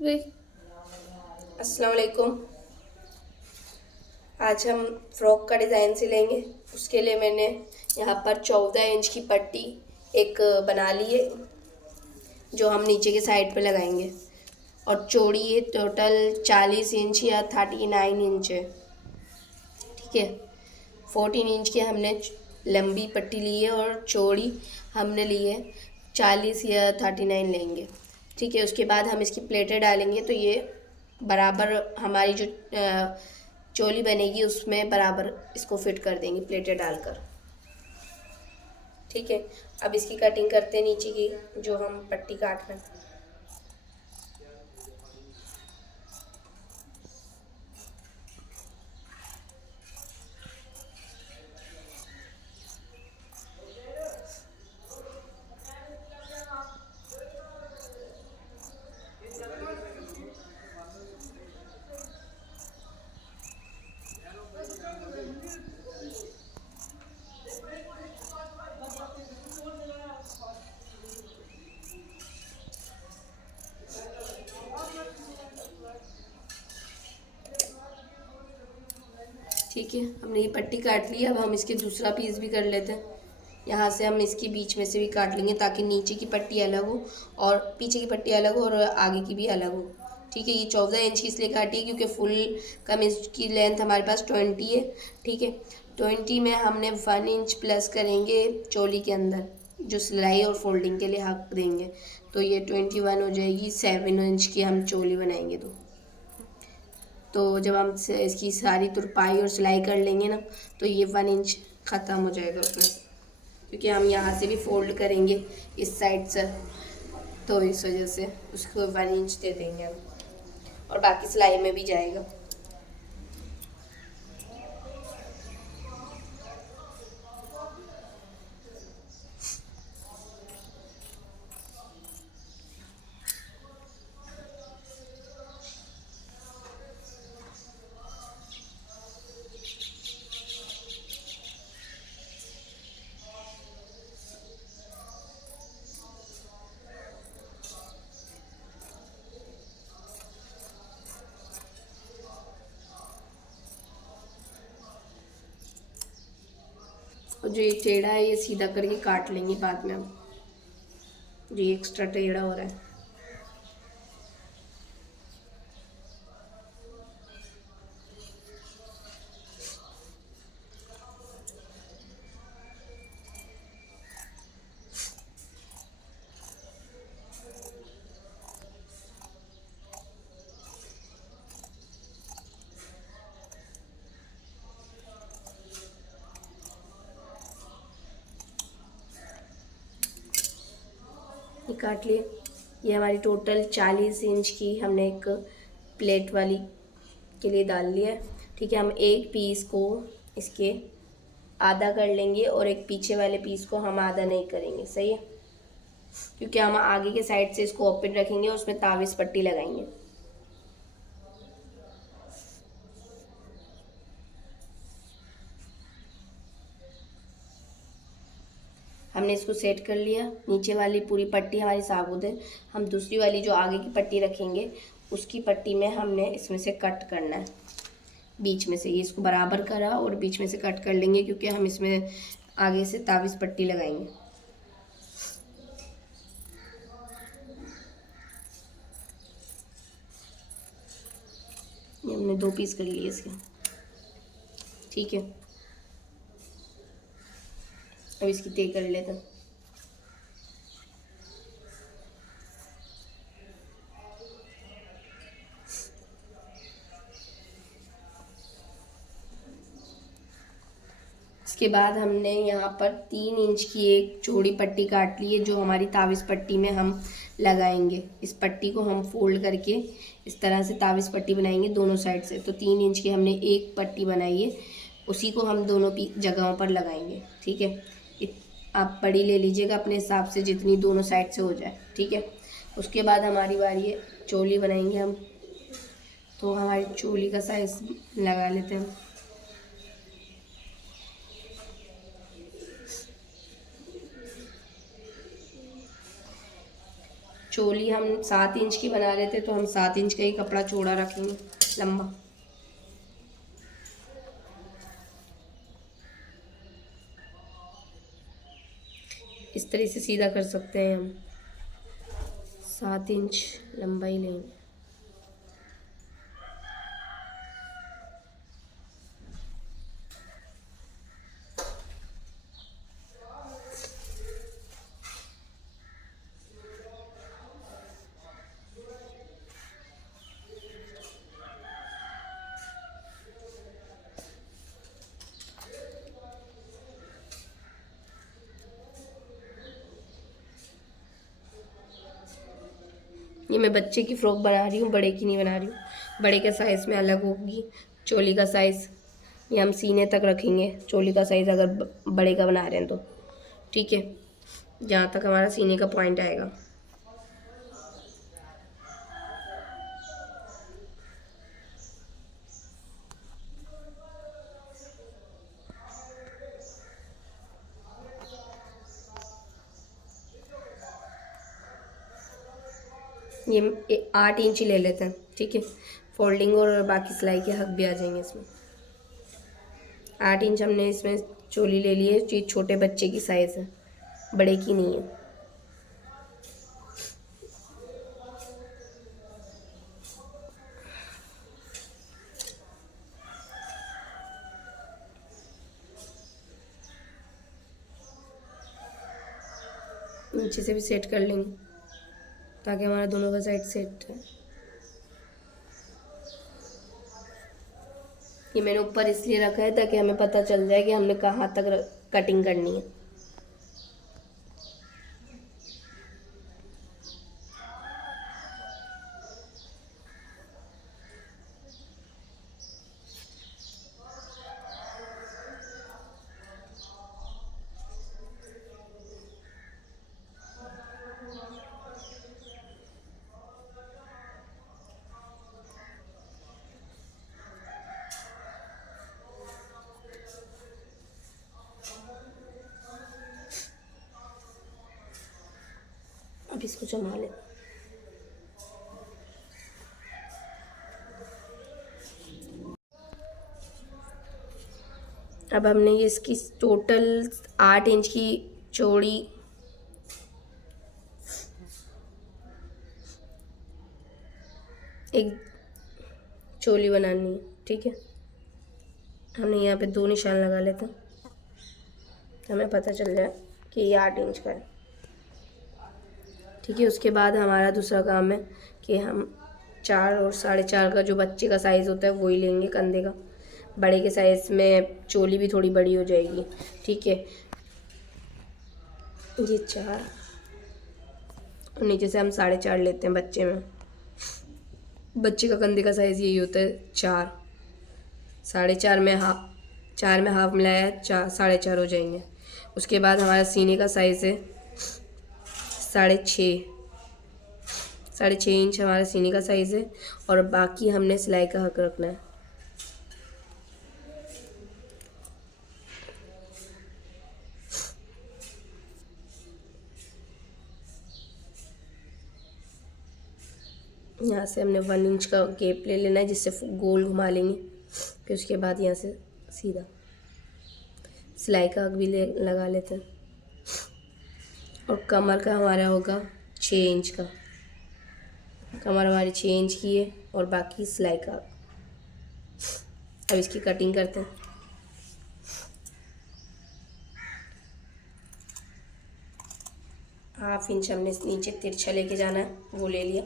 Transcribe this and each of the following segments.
वे अस्सलाम वालेकुम। आज हम फ्रॉक का डिज़ाइन सिलेंगे। उसके लिए मैंने यहाँ पर 14 इंच की पट्टी एक बना ली है, जो हम नीचे के साइड पे लगाएंगे। और चौड़ी ये टोटल 40 इंच या 39 इंच है। ठीक है, 14 इंच की हमने लंबी पट्टी ली है और चौड़ी हमने ली है 40 या 39 लेंगे। ठीक है, उसके बाद हम इसकी प्लेटें डालेंगे तो ये बराबर हमारी जो चोली बनेगी उसमें बराबर इसको फिट कर देंगे प्लेटें डालकर। ठीक है, अब इसकी कटिंग करते हैं नीचे की जो हम पट्टी काट रहे हैं। ठीक है, हमने ये पट्टी काट ली। अब हम इसके दूसरा पीस भी कर लेते हैं। यहाँ से हम इसके बीच में से भी काट लेंगे ताकि नीचे की पट्टी अलग हो और पीछे की पट्टी अलग हो और आगे की भी अलग हो। ठीक है, ये 14 इंच की इसलिए काटी है क्योंकि फुल कमीज की लेंथ हमारे पास 20 है। ठीक है, 20 में हमने 1 इंच प्लस करेंगे चोली के अंदर, जो सिलाई और फोल्डिंग के लिए हक देंगे। तो ये 21 हो जाएगी। 7 इंच की हम चोली बनाएंगे तो जब हम इसकी सारी तुरपाई और सिलाई कर लेंगे ना, तो ये 1 इंच ख़त्म हो जाएगा उसमें, क्योंकि हम यहाँ से भी फोल्ड करेंगे इस साइड से, तो इस वजह से उसको 1 इंच दे देंगे हम, और बाकी सिलाई में भी जाएगा। और जो ये टेढ़ा है ये सीधा करके काट लेंगे बाद में हम, जो ये एक्स्ट्रा टेढ़ा हो रहा है। ये काट लिए। ये हमारी टोटल 40 इंच की हमने एक प्लेट वाली के लिए डाल लिया है। ठीक है, हम एक पीस को इसके आधा कर लेंगे और एक पीछे वाले पीस को हम आधा नहीं करेंगे। सही है, क्योंकि हम आगे के साइड से इसको ओपन रखेंगे और उसमें तावीज़ पट्टी लगाएंगे। हमने इसको सेट कर लिया। नीचे वाली पूरी पट्टी हमारी साबुत है। हम दूसरी वाली जो आगे की पट्टी रखेंगे उसकी पट्टी में हमने इसमें से कट करना है, बीच में से। ये इसको बराबर करा और बीच में से कट कर लेंगे, क्योंकि हम इसमें आगे से तावीज़ पट्टी लगाएंगे। ये हमने 2 पीस कर लिए इसके। ठीक है, अब इसकी तय कर लेते हैं। इसके बाद हमने यहाँ पर 3 इंच की एक चौड़ी पट्टी काट ली है, जो हमारी तावीज़ पट्टी में हम लगाएंगे। इस पट्टी को हम फोल्ड करके इस तरह से तावीज़ पट्टी बनाएंगे दोनों साइड से। तो 3 इंच की हमने एक पट्टी बनाई है, उसी को हम दोनों जगहों पर लगाएंगे। ठीक है, आप बड़ी ले लीजिएगा अपने हिसाब से, जितनी दोनों साइड से हो जाए। ठीक है, उसके बाद हमारी बारी है चोली बनाएंगे हम। तो हमारी चोली का साइज़ लगा लेते हैं। चोली हम 7 इंच की बना रहे थे, तो हम 7 इंच का ही कपड़ा चौड़ा रखेंगे, लंबा। इस तरह से सीधा कर सकते हैं हम, 7 इंच लंबाई लेंगे। ये मैं बच्चे की फ़्रॉक बना रही हूँ, बड़े की नहीं बना रही हूँ। बड़े के साइज़ में अलग होगी चोली का साइज़। ये हम सीने तक रखेंगे चोली का साइज़, अगर बड़े का बना रहे हैं तो। ठीक है, जहाँ तक हमारा सीने का पॉइंट आएगा। ये 8 इंच ही ले लेते हैं, ठीक है। फोल्डिंग और बाकी सिलाई के हक भी आ जाएंगे इसमें। 8 इंच हमने इसमें चोली ले ली है। ये छोटे बच्चे की साइज़ है, बड़े की नहीं है। नीचे से भी सेट कर लेंगे ताकि हमारा दोनों का साइड सेट है। ये मैंने ऊपर इसलिए रखा है ताकि हमें पता चल जाए कि हमने कहाँ तक कटिंग करनी है। अब इसको जमा लें। अब हमने ये इसकी टोटल 8 इंच की चौड़ी एक चोली बनानी है, ठीक है। हमने यहाँ पे 2 निशान लगा लेते हैं, तो हमें पता चल जाए कि ये 8 इंच का है, ठीक है। उसके बाद हमारा दूसरा काम है कि हम 4 और 4.5 का जो बच्चे का साइज़ होता है वही लेंगे, कंधे का। बड़े के साइज़ में चोली भी थोड़ी बड़ी हो जाएगी, ठीक है। ये 4 और नीचे से हम 4.5 लेते हैं बच्चे में। बच्चे का कंधे का साइज़ यही होता है 4। 4.5 में 4 में हाफ मिलाया 4, 4.5 हो जाएंगे। उसके बाद हमारा सीने का साइज़ है 6.5। 6.5 इंच हमारा सीने का साइज़ है, और बाकी हमने सिलाई का हक रखना है। यहाँ से हमने 1 इंच का गैप ले लेना है, जिससे गोल घुमा लेंगे। फिर उसके बाद यहाँ से सीधा सिलाई का हक भी लगा लेते हैं। और कमर का हमारा होगा 6 इंच का। कमर हमारी 6 इंच की है, और बाकी सिलाई का। अब इसकी कटिंग करते हैं। हाफ इंच हमने नीचे तिरछा लेके जाना है, वो ले लिया।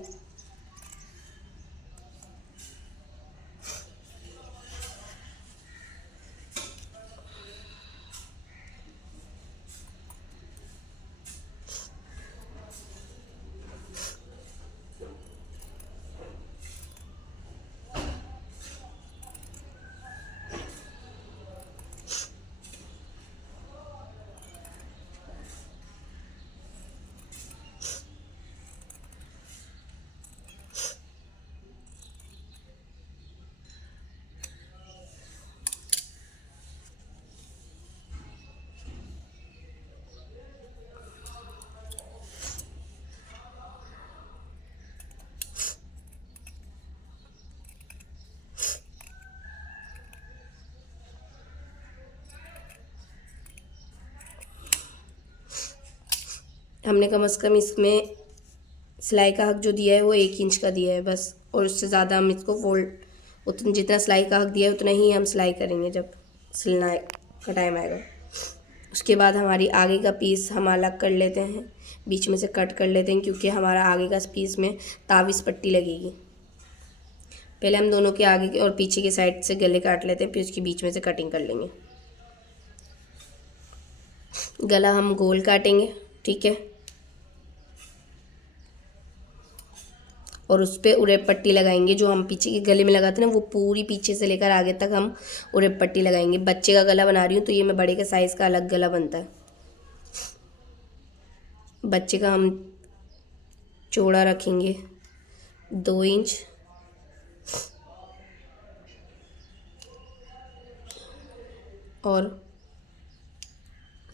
हमने कम से कम इसमें सिलाई का हक जो दिया है वो 1 इंच का दिया है बस, और उससे ज़्यादा हम इसको फोल्ड, उतना जितना सिलाई का हक दिया है उतना ही हम सिलाई करेंगे जब सिलना का टाइम आएगा। उसके बाद हमारी आगे का पीस हम अलग कर लेते हैं, बीच में से कट कर लेते हैं, क्योंकि हमारा आगे का पीस में तावीज़ पट्टी लगेगी। पहले हम दोनों के आगे के और पीछे के साइड से गले काट लेते हैं, फिर उसके बीच में से कटिंग कर लेंगे। गला हम गोल काटेंगे, ठीक है, और उस पर उरेप पट्टी लगाएंगे। जो हम पीछे के गले में लगाते हैं ना, वो पूरी पीछे से लेकर आगे तक हम उरेप पट्टी लगाएंगे। बच्चे का गला बना रही हूँ तो ये मैं बड़े के साइज़ का अलग गला बनता है। बच्चे का हम चौड़ा रखेंगे 2 इंच, और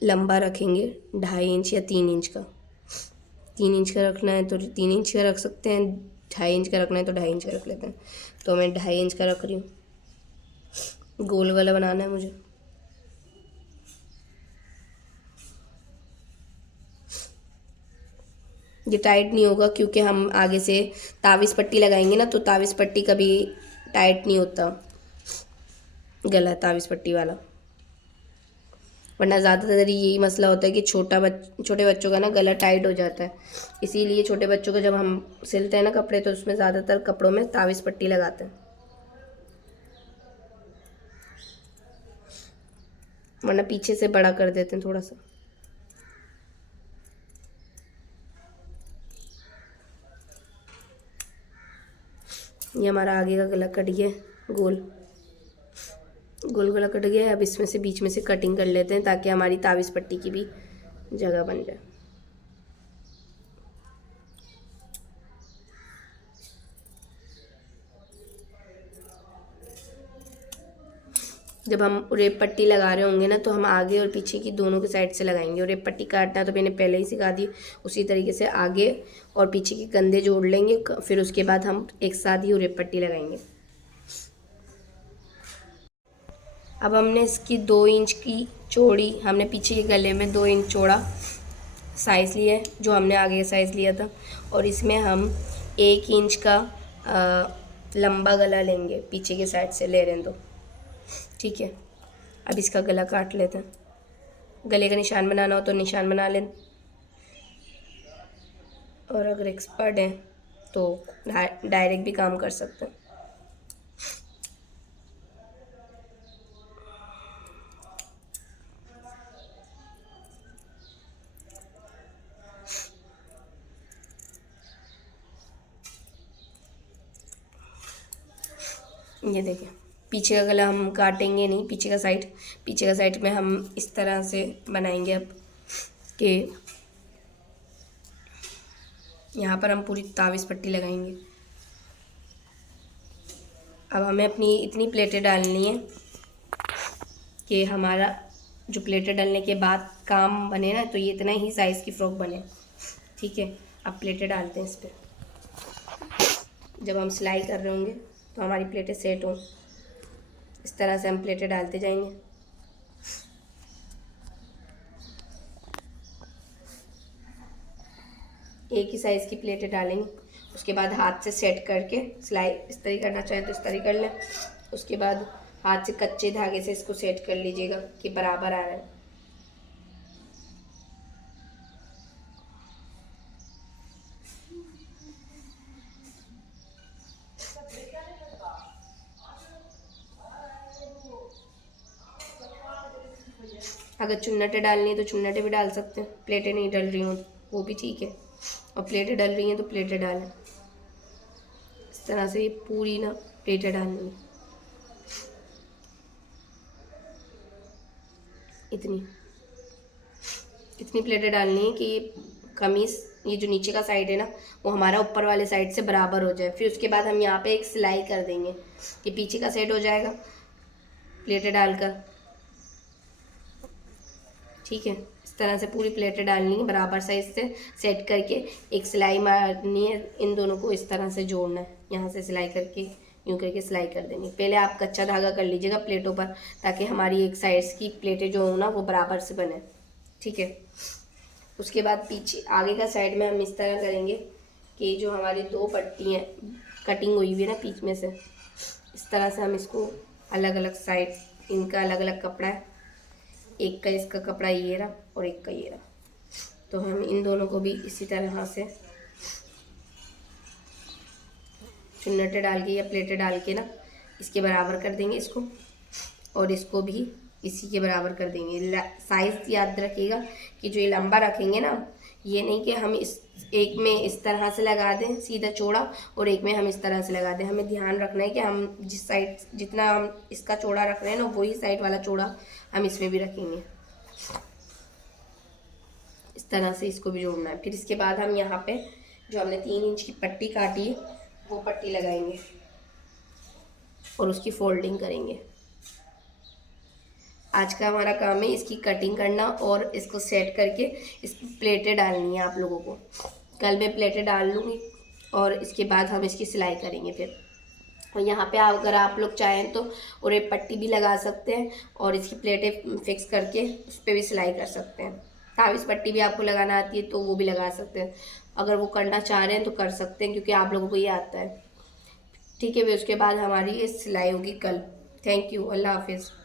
लंबा रखेंगे 2.5 इंच या 3 इंच का। 3 इंच का रखना है तो 3 इंच का रख सकते हैं, 2.5 इंच का रखना है तो 2.5 इंच का रख लेते हैं। तो मैं 2.5 इंच का रख रही हूँ। गोल गला बनाना है मुझे। ये टाइट नहीं होगा क्योंकि हम आगे से तावीज़ पट्टी लगाएंगे ना, तो तावीज़ पट्टी कभी टाइट नहीं होता गला तावीज़ पट्टी वाला। वरना ज़्यादातर यही मसला होता है कि छोटे बच्चों का ना गला टाइट हो जाता है। इसीलिए छोटे बच्चों का जब हम सिलते हैं ना कपड़े, तो उसमें ज़्यादातर कपड़ों में तावीज़ पट्टी लगाते हैं, वरना पीछे से बड़ा कर देते हैं थोड़ा सा। ये हमारा आगे का गला कट गया, गोल गला कट गया है। अब इसमें से बीच में से कटिंग कर लेते हैं ताकि हमारी तावीज़ पट्टी की भी जगह बन जाए। जब हम उरेप पट्टी लगा रहे होंगे ना, तो हम आगे और पीछे की दोनों के साइड से लगाएंगे। उरेप पट्टी काटना तो मैंने पहले ही सिखा दी, उसी तरीके से आगे और पीछे के कंधे जोड़ लेंगे, फिर उसके बाद हम एक साथ ही उरेप पट्टी लगाएंगे। अब हमने इसकी 2 इंच की चौड़ी, हमने पीछे के गले में 2 इंच चौड़ा साइज़ लिया है, जो हमने आगे का साइज़ लिया था, और इसमें हम 1 इंच का लंबा गला लेंगे, पीछे के साइड से ले रहे हैं तो ठीक है। अब इसका गला काट लेते हैं। गले का निशान बनाना हो तो निशान बना लें, और अगर एक्सपर्ट हैं तो डायरेक्ट भी काम कर सकते हैं। ये देखिए, पीछे का गला हम काटेंगे नहीं, पीछे का साइड में हम इस तरह से बनाएंगे। अब कि यहाँ पर हम पूरी तावीज़ पट्टी लगाएंगे। अब हमें अपनी इतनी प्लेटें डालनी है कि हमारा जो प्लेटें डालने के बाद काम बने ना, तो ये इतना ही साइज़ की फ़्रॉक बने, ठीक है। अब प्लेटें डालते हैं इस पर। जब हम सिलाई कर रहे होंगे तो हमारी प्लेटें सेट हों, इस तरह से हम प्लेटें डालते जाएंगे। एक ही साइज़ की प्लेटें डालेंगे, उसके बाद हाथ से सेट करके सिलाई इस तरह करना चाहे तो इस तरह कर लें। उसके बाद हाथ से कच्चे धागे से इसको सेट कर लीजिएगा कि बराबर आ रहा है। अगर चुन्नटें डालनी है तो चुन्नटें भी डाल सकते हैं, प्लेटें नहीं डल रही हों वो भी ठीक है, और प्लेटें डल रही हैं तो प्लेटें डालें। इस तरह से ये पूरी ना प्लेटें डालनी है, इतनी प्लेटें डालनी है कि कमीज़ ये जो नीचे का साइड है ना, वो हमारा ऊपर वाले साइड से बराबर हो जाए। फिर उसके बाद हम यहाँ पे एक सिलाई कर देंगे कि पीछे का सेट हो जाएगा प्लेटें डालकर, ठीक है। इस तरह से पूरी प्लेटें डालनी है, बराबर साइज से सेट करके एक सिलाई मारनी है। इन दोनों को इस तरह से जोड़ना है, यहाँ से सिलाई करके यूँ करके सिलाई कर देनी। पहले आप कच्चा धागा कर लीजिएगा प्लेटों पर, ताकि हमारी एक साइड की प्लेटें जो हो ना वो बराबर से बने, ठीक है। उसके बाद पीछे आगे का साइड में हम इस तरह करेंगे कि जो हमारी 2 पट्टी हैं कटिंग हुई हुई है ना बीच में से, इस तरह से हम इसको अलग अलग साइड, इनका अलग अलग कपड़ा है, एक का इसका कपड़ा ये रहा और एक का ये रहा, तो हम इन दोनों को भी इसी तरह से चुन्नटे डाल के या प्लेटें डाल के ना इसके बराबर कर देंगे इसको, और इसको भी इसी के बराबर कर देंगे। साइज़ याद रखिएगा कि जो ये लंबा रखेंगे ना, ये नहीं कि हम इस एक में इस तरह से लगा दें सीधा चौड़ा और एक में हम इस तरह से लगा दें। हमें ध्यान रखना है कि हम जिस साइड जितना हम इसका चौड़ा रख रहे हैं ना, वही साइड वाला चौड़ा हम इसमें भी रखेंगे। इस तरह से इसको भी जोड़ना है। फिर इसके बाद हम यहाँ पे जो हमने 3 इंच की पट्टी काटी है वो पट्टी लगाएंगे और उसकी फोल्डिंग करेंगे। आज का हमारा काम है इसकी कटिंग करना और इसको सेट करके इस प्लेटें डालनी है आप लोगों को। कल मैं प्लेटें डाल लूँगी और इसके बाद हम इसकी सिलाई करेंगे फिर। और यहाँ पे अगर आप लोग चाहें तो और एक पट्टी भी लगा सकते हैं और इसकी प्लेटें फिक्स करके उस पर भी सिलाई कर सकते हैं। तावीज़ पट्टी भी आपको लगाना आती है तो वो भी लगा सकते हैं। अगर वो करना चाह रहे हैं तो कर सकते हैं, क्योंकि आप लोगों को ये आता है। ठीक है, फिर उसके बाद हमारी ये सिलाई होगी कल। थैंक यू, अल्लाह हाफिज़।